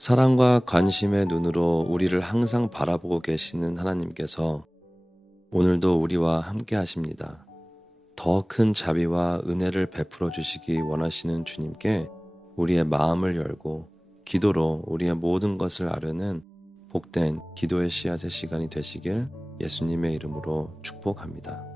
사랑과 관심의 눈으로 우리를 항상 바라보고 계시는 하나님께서 오늘도 우리와 함께 하십니다. 더 큰 자비와 은혜를 베풀어 주시기 원하시는 주님께 우리의 마음을 열고 기도로 우리의 모든 것을 아뢰는 복된 기도의 씨앗의 시간이 되시길 예수님의 이름으로 축복합니다.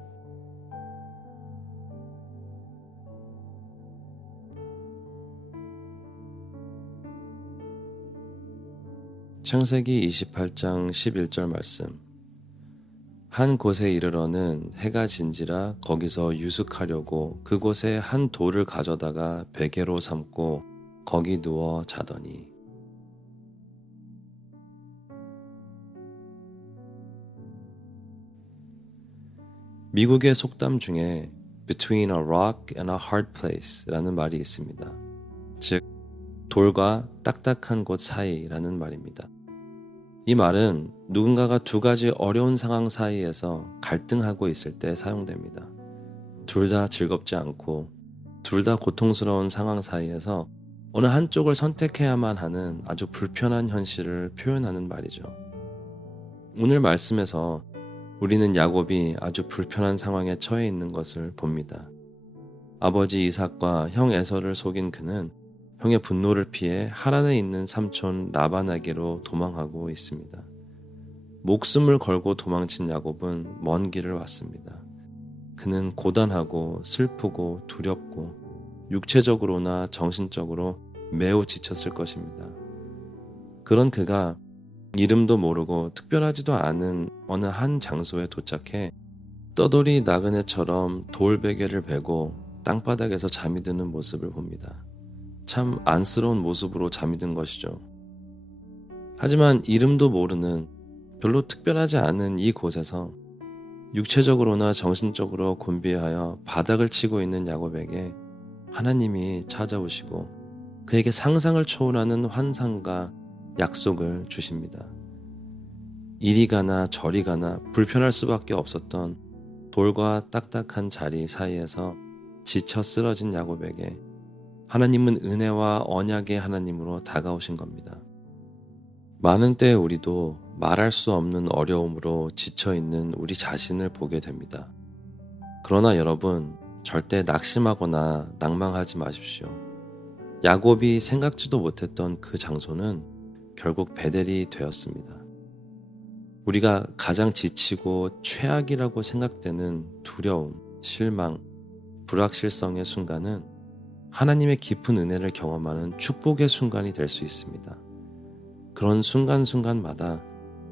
창세기 28장 11절 말씀. 한 곳에 이르러는 해가 진지라 거기서 유숙하려고 그곳에 한 돌을 가져다가 베개로 삼고 거기 누워 자더니. 미국의 속담 중에 between a rock and a hard place 라는 말이 있습니다. 즉, 돌과 딱딱한 곳 사이라는 말입니다. 이 말은 누군가가 두 가지 어려운 상황 사이에서 갈등하고 있을 때 사용됩니다. 둘 다 즐겁지 않고 둘 다 고통스러운 상황 사이에서 어느 한쪽을 선택해야만 하는 아주 불편한 현실을 표현하는 말이죠. 오늘 말씀에서 우리는 야곱이 아주 불편한 상황에 처해 있는 것을 봅니다. 아버지 이삭과 형 에서를 속인 그는 형의 분노를 피해 하란에 있는 삼촌 라반에게로 도망하고 있습니다. 목숨을 걸고 도망친 야곱은 먼 길을 왔습니다. 그는 고단하고 슬프고 두렵고 육체적으로나 정신적으로 매우 지쳤을 것입니다. 그런 그가 이름도 모르고 특별하지도 않은 어느 한 장소에 도착해 떠돌이 나그네처럼 돌베개를 베고 땅바닥에서 잠이 드는 모습을 봅니다. 참 안쓰러운 모습으로 잠이 든 것이죠. 하지만 이름도 모르는 별로 특별하지 않은 이 곳에서 육체적으로나 정신적으로 곤비하여 바닥을 치고 있는 야곱에게 하나님이 찾아오시고 그에게 상상을 초월하는 환상과 약속을 주십니다. 이리 가나 저리 가나 불편할 수밖에 없었던 돌과 딱딱한 자리 사이에서 지쳐 쓰러진 야곱에게 하나님은 은혜와 언약의 하나님으로 다가오신 겁니다. 많은 때에 우리도 말할 수 없는 어려움으로 지쳐있는 우리 자신을 보게 됩니다. 그러나 여러분, 절대 낙심하거나 낭망하지 마십시오. 야곱이 생각지도 못했던 그 장소는 결국 베델이 되었습니다. 우리가 가장 지치고 최악이라고 생각되는 두려움, 실망, 불확실성의 순간은 하나님의 깊은 은혜를 경험하는 축복의 순간이 될 수 있습니다. 그런 순간순간마다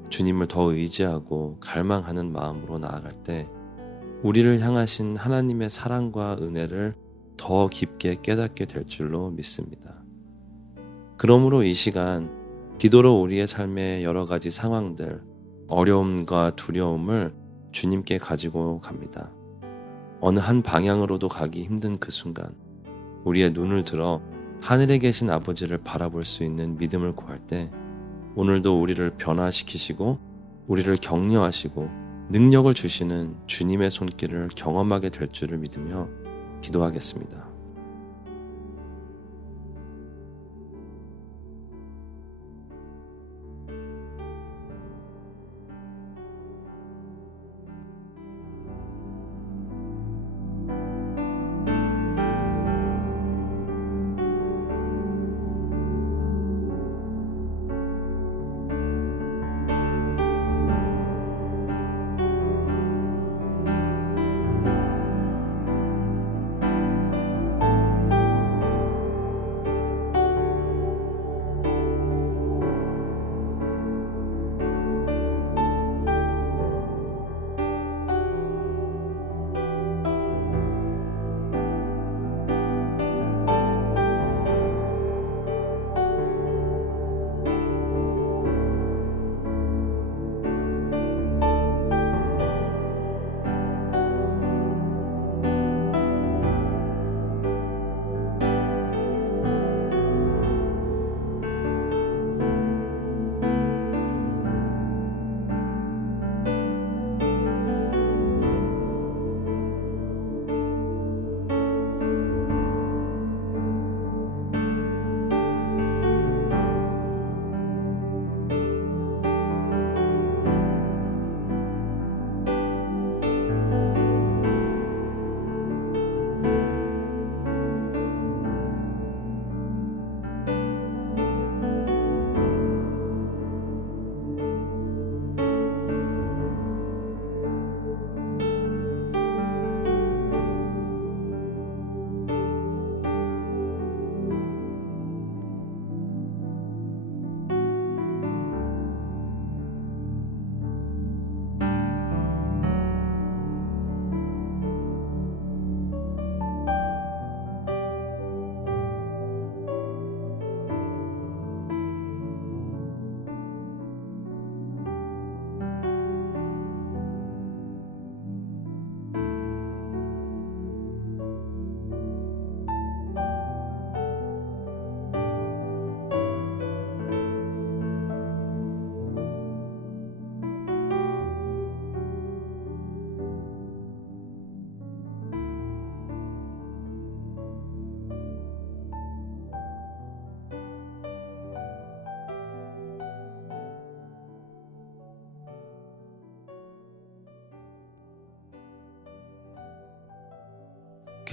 주님을 더 의지하고 갈망하는 마음으로 나아갈 때 우리를 향하신 하나님의 사랑과 은혜를 더 깊게 깨닫게 될 줄로 믿습니다. 그러므로 이 시간 기도로 우리의 삶의 여러 가지 상황들, 어려움과 두려움을 주님께 가지고 갑니다. 어느 한 방향으로도 가기 힘든 그 순간 우리의 눈을 들어 하늘에 계신 아버지를 바라볼 수 있는 믿음을 구할 때 오늘도 우리를 변화시키시고 우리를 격려하시고 능력을 주시는 주님의 손길을 경험하게 될 줄을 믿으며 기도하겠습니다.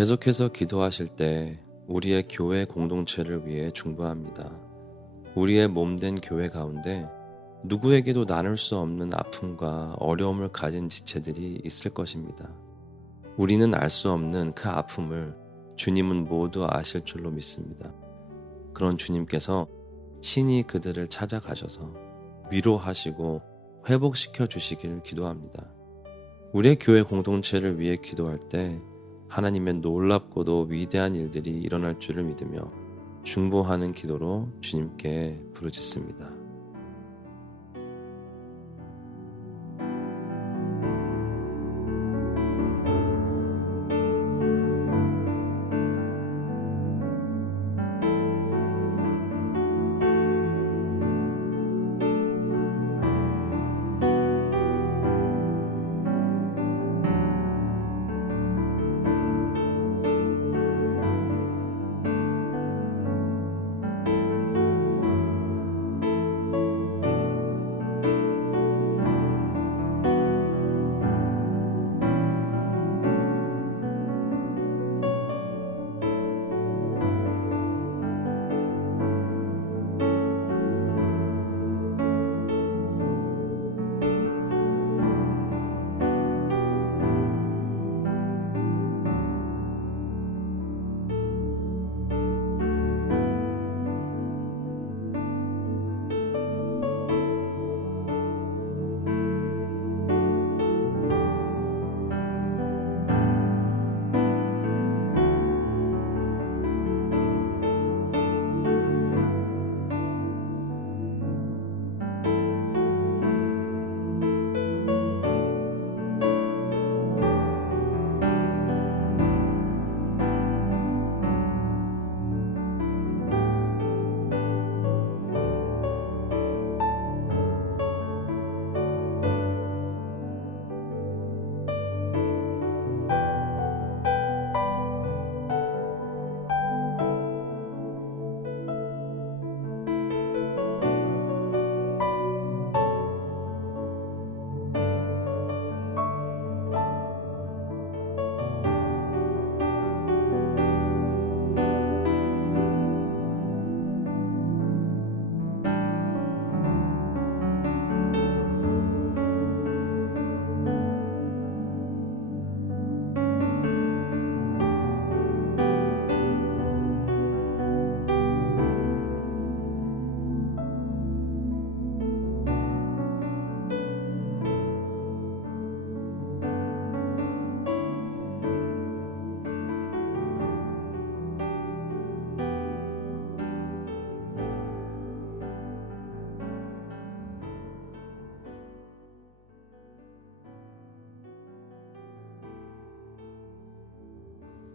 계속해서 기도하실 때 우리의 교회 공동체를 위해 중보합니다. 우리의 몸된 교회 가운데 누구에게도 나눌 수 없는 아픔과 어려움을 가진 지체들이 있을 것입니다. 우리는 알 수 없는 그 아픔을 주님은 모두 아실 줄로 믿습니다. 그런 주님께서 친히 그들을 찾아가셔서 위로하시고 회복시켜 주시기를 기도합니다. 우리의 교회 공동체를 위해 기도할 때 하나님의 놀랍고도 위대한 일들이 일어날 줄을 믿으며 중보하는 기도로 주님께 부르짖습니다.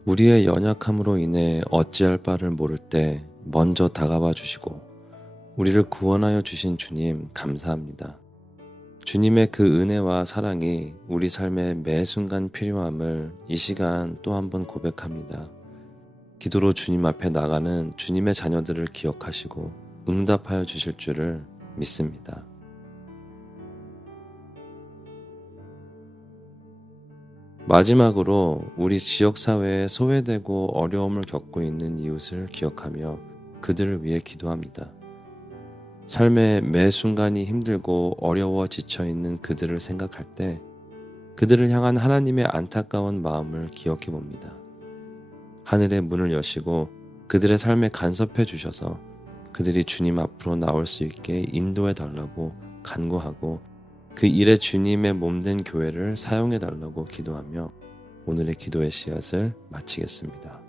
우리의 연약함으로 인해 어찌할 바를 모를 때 먼저 다가와 주시고 우리를 구원하여 주신 주님 감사합니다. 주님의 그 은혜와 사랑이 우리 삶의 매 순간 필요함을 이 시간 또 한 번 고백합니다. 기도로 주님 앞에 나가는 주님의 자녀들을 기억하시고 응답하여 주실 줄을 믿습니다. 마지막으로 우리 지역사회에 소외되고 어려움을 겪고 있는 이웃을 기억하며 그들을 위해 기도합니다. 삶의 매 순간이 힘들고 어려워 지쳐있는 그들을 생각할 때 그들을 향한 하나님의 안타까운 마음을 기억해 봅니다. 하늘의 문을 여시고 그들의 삶에 간섭해 주셔서 그들이 주님 앞으로 나올 수 있게 인도해 달라고 간구하고 그 일에 주님의 몸된 교회를 사용해 달라고 기도하며 오늘의 기도의 씨앗을 마치겠습니다.